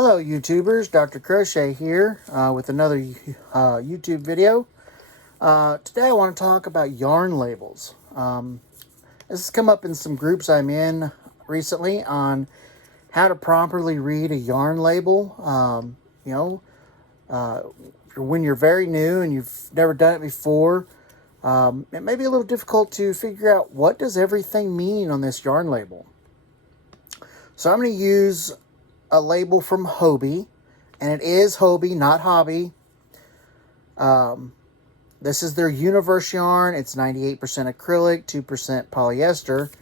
Hello YouTubers, Dr. Crochet here with another YouTube video. Today I want to talk about yarn labels. This has come up in some groups I'm in recently on how to properly read a yarn label. When you're very new and you've never done it before, it may be a little difficult to figure out what does everything mean on this yarn label. So I'm going to use a label from Hobie, and it is Hobie, not Hobby. This is their Universe yarn. It's 98% acrylic, 2% polyester,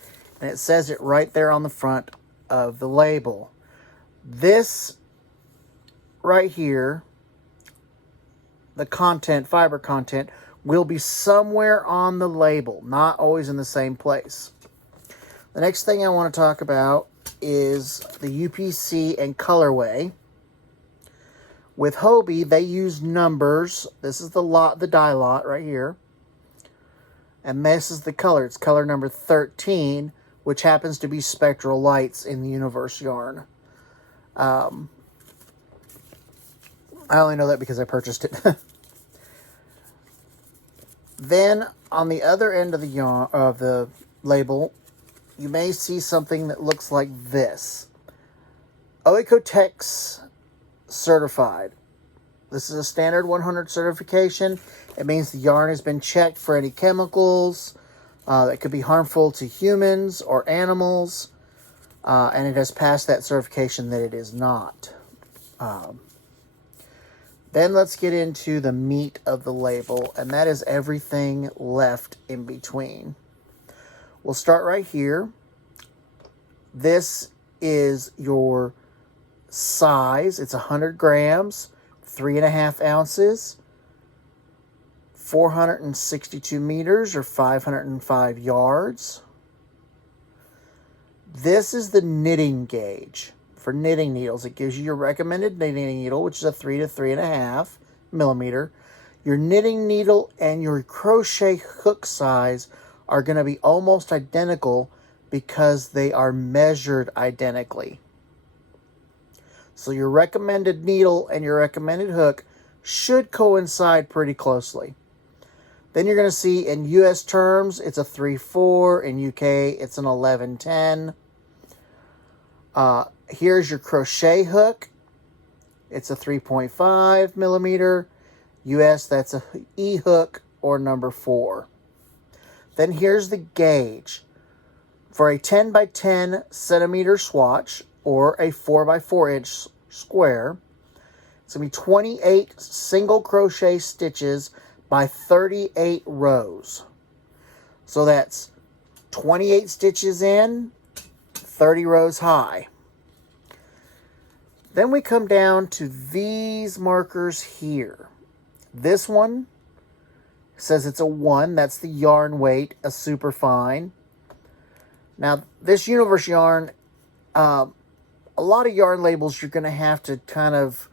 and it says it right there on the front of the label. This right here, the content, fiber content, will be somewhere on the label, not always in the same place. The next thing I want to talk about is the UPC and colorway. With Hobie, they use numbers. This is the dye lot right here. And this is the color. It's color number 13, which happens to be Spectral Lights in the Universe yarn. I only know that because I purchased it. Then, on the other end of the label, you may see something that looks like this. Oecotex certified. This is a standard 100 certification. It means the yarn has been checked for any chemicals that could be harmful to humans or animals, and it has passed that certification that it is not. Then let's get into the meat of the label, and that is everything left in between. We'll start right here. This is your size. It's 100 grams, 3.5 ounces, 462 meters or 505 yards. This is the knitting gauge for knitting needles. It gives you your recommended knitting needle, which is a 3 to 3.5 millimeter. Your knitting needle and your crochet hook size are going to be almost identical because they are measured identically. So your recommended needle and your recommended hook should coincide pretty closely. Then you're going to see in US terms, it's a 3.4. In UK, it's an 11.10. Here's your crochet hook. It's a 3.5 millimeter. US, that's a E-hook or number 4. Then here's the gauge. For a 10 by 10 centimeter swatch or a 4 by 4 inch square, it's going to be 28 single crochet stitches by 38 rows. So that's 28 stitches in, 30 rows high. Then we come down to these markers here. This one says it's a 1. That's the yarn weight, a super fine. Now, this Universe yarn, a lot of yarn labels you're going to have to kind of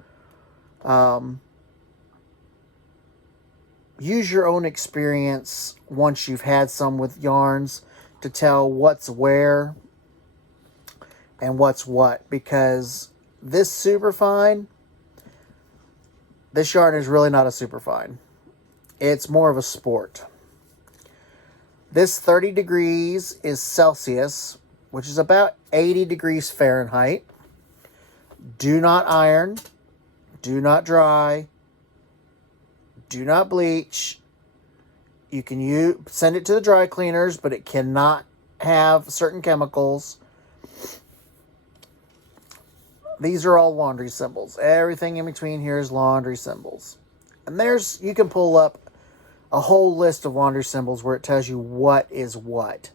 use your own experience once you've had some with yarns to tell what's where and what's what. Because this superfine, this yarn is really not a superfine. It's more of a sport. This 30 degrees is Celsius, which is about 80 degrees Fahrenheit. Do not iron. Do not dry. Do not bleach. You can send it to the dry cleaners, but it cannot have certain chemicals. These are all laundry symbols. Everything in between here is laundry symbols. And you can pull up a whole list of laundry symbols where it tells you what is what.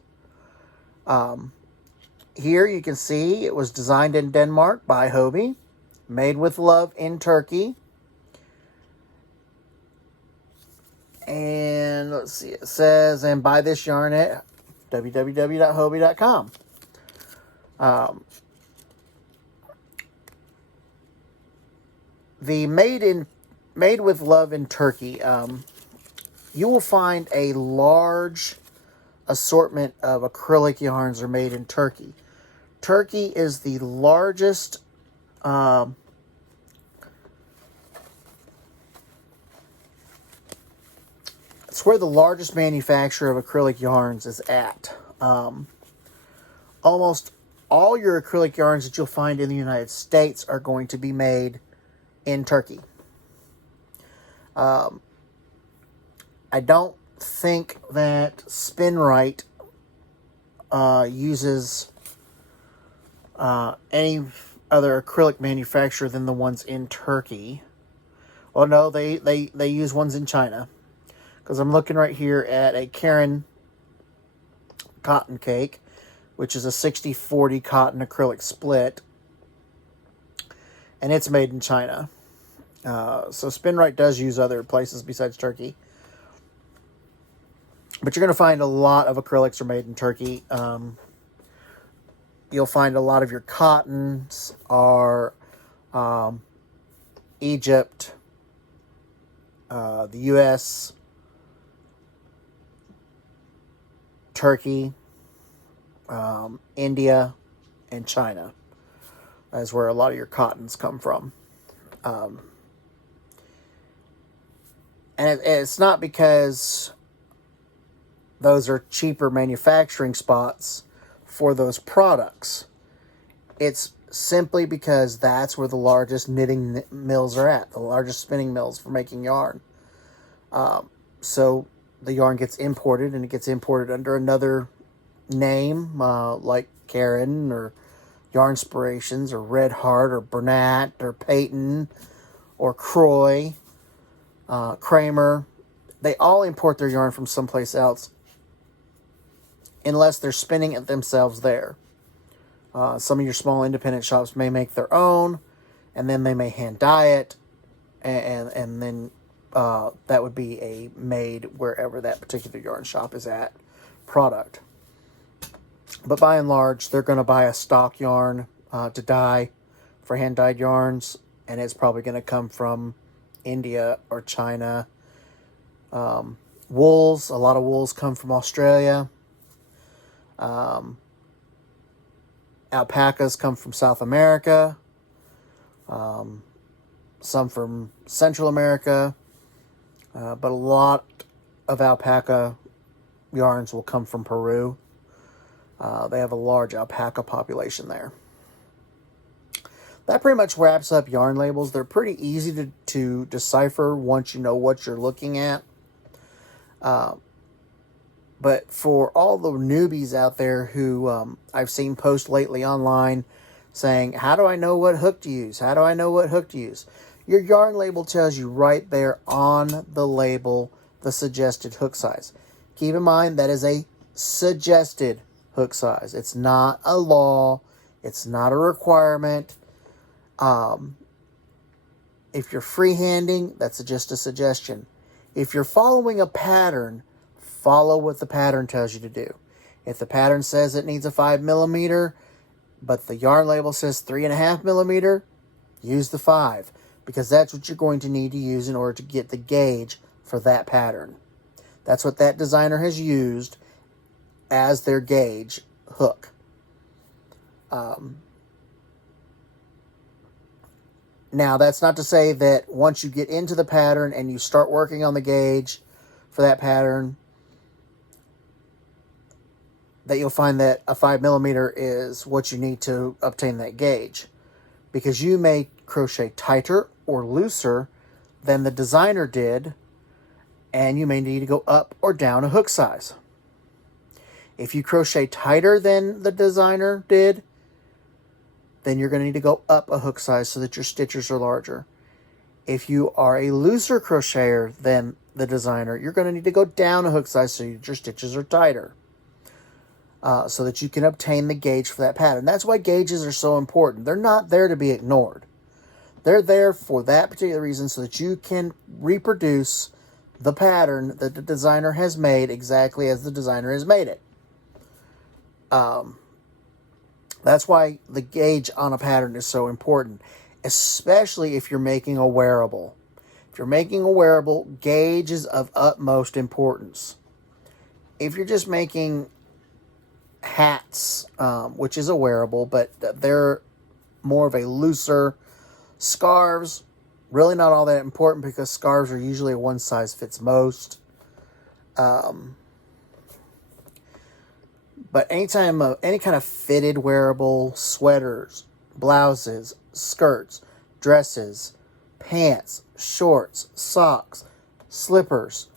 Here you can see it was designed in Denmark by Hobie, made with love in Turkey. And let's see, it says, and buy this yarn at www.hobie.com. The made with love in Turkey, you will find a large assortment of acrylic yarns are made in Turkey. Turkey is the largest It's where the largest manufacturer of acrylic yarns is at. Almost all your acrylic yarns that you'll find in the United States are going to be made in Turkey. I don't think that Spinrite uses any other acrylic manufacturer than the ones in Turkey. Well, no, they use ones in China. Because I'm looking right here at a Karen cotton cake, which is a 60-40 cotton acrylic split. And it's made in China. So Spinrite does use other places besides Turkey. But you're going to find a lot of acrylics are made in Turkey. You'll find a lot of your cottons are Egypt, the U.S., Turkey, India, and China. That's where a lot of your cottons come from. And it's not because those are cheaper manufacturing spots for those products. It's simply because that's where the largest knitting mills are at, the largest spinning mills for making yarn. So the yarn gets imported, and it gets imported under another name, like Karen or Yarnspirations or Red Heart or Bernat or Peyton or Croy, Kramer. They all import their yarn from someplace else unless they're spinning it themselves there. Some of your small independent shops may make their own, and then they may hand dye it, and then that would be a made wherever that particular yarn shop is at product. But by and large, they're going to buy a stock yarn to dye for hand-dyed yarns, and it's probably going to come from India or China. Wools, a lot of wools come from Australia. Alpacas come from South America. Some from Central America. But a lot of alpaca yarns will come from Peru. They have a large alpaca population there. That pretty much wraps up yarn labels. They're pretty easy to decipher once you know what you're looking at. But for all the newbies out there who I've seen post lately online saying, how do I know what hook to use? How do I know what hook to use? Your yarn label tells you right there on the label the suggested hook size. Keep in mind that is a suggested hook size. It's not a law. It's not a requirement. If you're freehanding, that's just a suggestion. If you're following a pattern, follow what the pattern tells you to do. If the pattern says it needs a 5 millimeter, but the yarn label says 3.5 millimeter, use the 5, because that's what you're going to need to use in order to get the gauge for that pattern. That's what that designer has used as their gauge hook. Now, that's not to say that once you get into the pattern and you start working on the gauge for that pattern, that you'll find that a 5 millimeter is what you need to obtain that gauge. Because you may crochet tighter or looser than the designer did, and you may need to go up or down a hook size. If you crochet tighter than the designer did, then you're going to need to go up a hook size so that your stitches are larger. If you are a looser crocheter than the designer, you're going to need to go down a hook size so that your stitches are tighter. So that you can obtain the gauge for that pattern. That's why gauges are so important. They're not there to be ignored. They're there for that particular reason so that you can reproduce the pattern that the designer has made exactly as the designer has made it. That's why the gauge on a pattern is so important, especially if you're making a wearable. If you're making a wearable, gauge is of utmost importance. If you're just making hats, which is a wearable, but they're more of a looser. Scarves, really not all that important because scarves are usually a one size fits most. But anytime any kind of fitted wearable sweaters, blouses, skirts, dresses, pants, shorts, socks, slippers,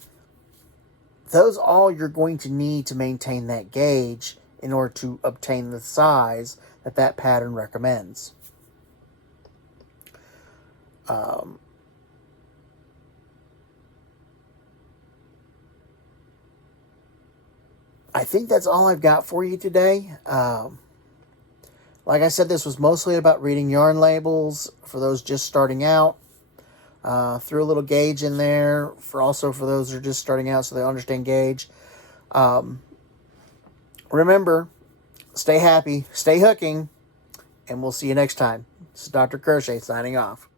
those all you're going to need to maintain that gauge in order to obtain the size that that pattern recommends. I think that's all I've got for you today. Like I said, this was mostly about reading yarn labels for those just starting out. Threw a little gauge in there for those who are just starting out so they understand gauge. Remember, stay happy, stay hooking, and we'll see you next time. This is Dr. Crochet signing off.